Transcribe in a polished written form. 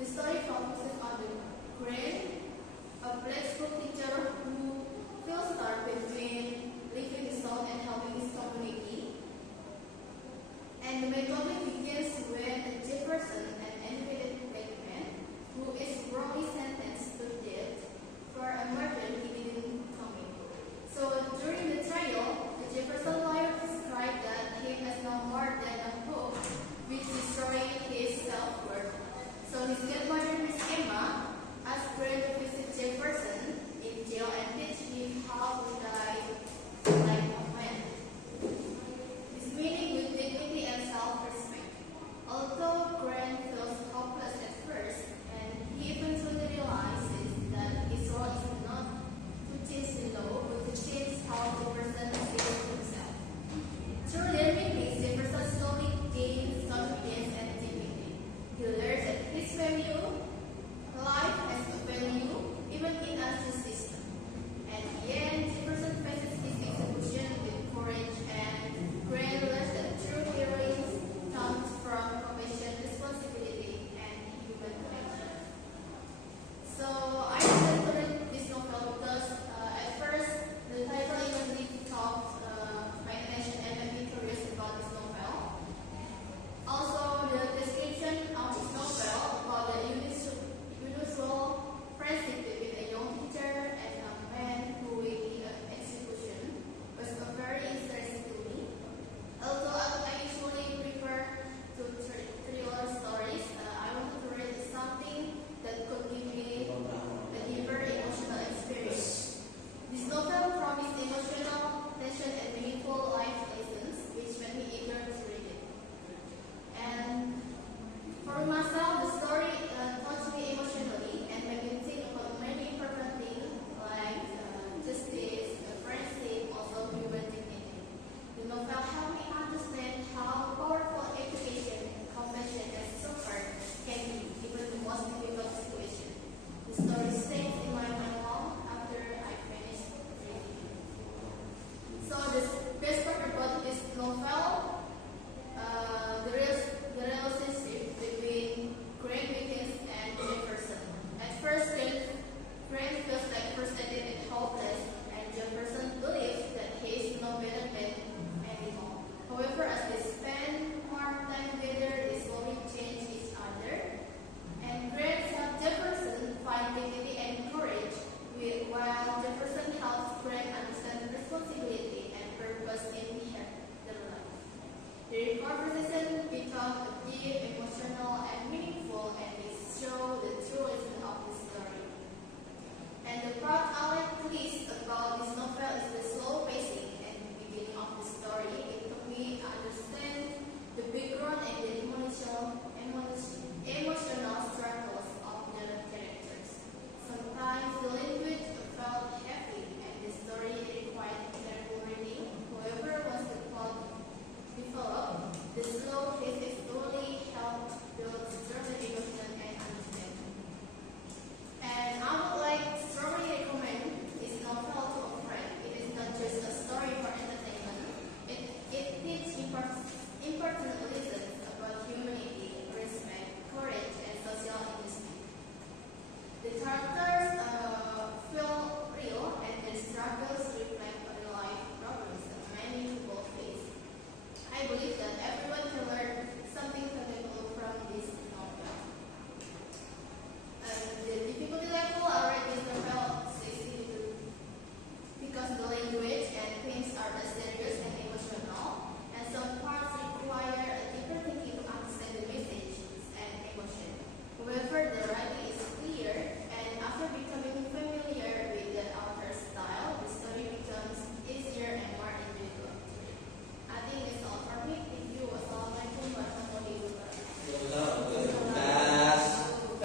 The story focuses on the Grant, a black school teacher who feels stuck between leaving his home and helping his community. And the main topic begins when Jefferson, an educated black man, who is wrongly sentenced to death for a murder he didn't commit. So during the trial, the Jefferson lawyer described that he has no more than a hope, which destroyed his self-worth. So his grandmother, Miss Emma, asked Grant to visit Jefferson in jail and teach him how to die like a man. This meaning with dignity and self-respect. Although Grant feels hopeless at first, and he eventually realizes that his role is not to change the law, but to change how the person sees himself. Through learning this, Jefferson slowly gains confidence and dignity. He learns that his value, life has a value, even in a just system. At the end, Jefferson faces his execution with courage, and Grant learns that true heroism comes from compassion, responsibility, and human connection. So I decided to read this novel because at first the title immediately caught my attention and made me curious about this novel. Also, the description of this novel about the unusual friendship between a young teacher and a man who will be an execution was very interesting to me. Although I usually prefer to thriller stories, I wanted to read something that could give me a deeper emotional experience. This novel promised emotional tension and meaningful life lessons, which made me eager to read it. And for myself,